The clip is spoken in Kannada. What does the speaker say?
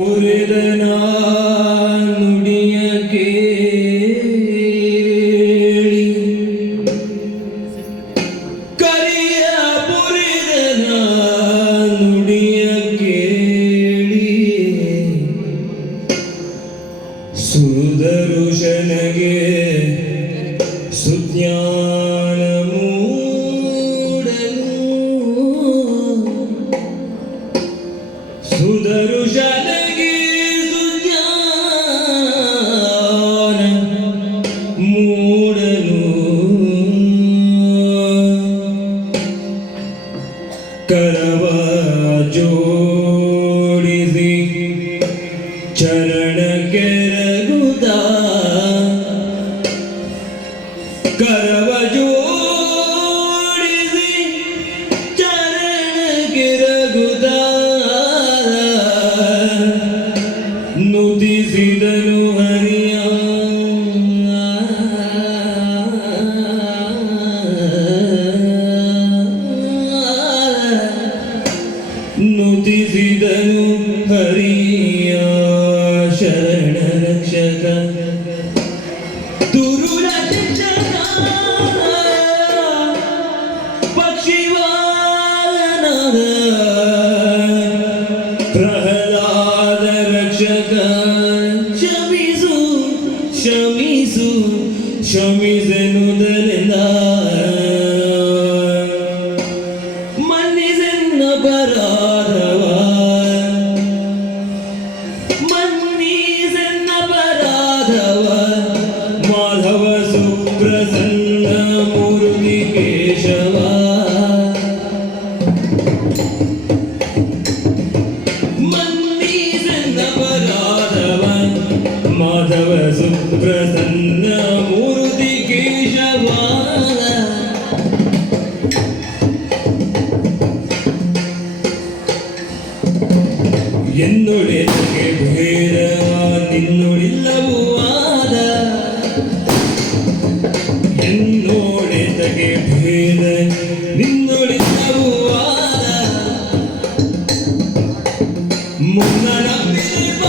ಪುರಿದನ ನುಡಿಯ ಕೇಳಿ ಕರಿಯ ಪುರಿದನ ನುಡಿಯ ಕೇಳಿ ಸುದರುಶನಗೆ ಸುಜ್ಞಾನ ಮೂಡಲು ಸುದರುಶನಗೆ ಸುಜ್ಞಾನ ಮೂಡಲು ಕರವ ಜೋಡಿಸಿ ಚರಣ ಕೆರಗುದ ಕರವ ಜೋಡಿಸಿ ಚರಣ ಕೆರಗುದ ನುಡಿಸಿದನು ಹರಿಯ ನುಡಿಸಿದನು ಹರಿಯ ಶರಣ ರಕ್ಷಕ ದುರುಳ ಶಿಕ್ಷಕ ಪಕ್ಷಿವಾಹನದ ಪ್ರಹ್ಲಾದ ರಕ್ಷಕ ಶಮಿಸು ಶಮಿಸು ಶಮಿಸೆನುದರಿಂದ ಮನ್ನಿಸೆನ್ನ ಪರಾಧವ ಮನ್ನಿಸೆನ್ನ ಪರಾಧವ ಮಾಧವ ಸುಪ್ರಸನ್ನ ಮೂರ್ತಿ ಕೇಶವ ಮನ್ನಿಸೆನ್ನ ಪರಾಧವ ಮಾಧವ ಸುಪ್ರಸನ್ನ ಮೂರ್ತಿ ಕೇಶವ ಎನ್ನೊಡೆಗೆ ಭೇದ ನಿನ್ನೊಳಿಲ್ಲವೂ ಆದ ಎನ್ನೊಡೆಗೆ ಭೇದ ನಿನ್ನೊಳಿಲ್ಲವೂ ಆದ ಮುನ್ನ ನಂಬಿರುವ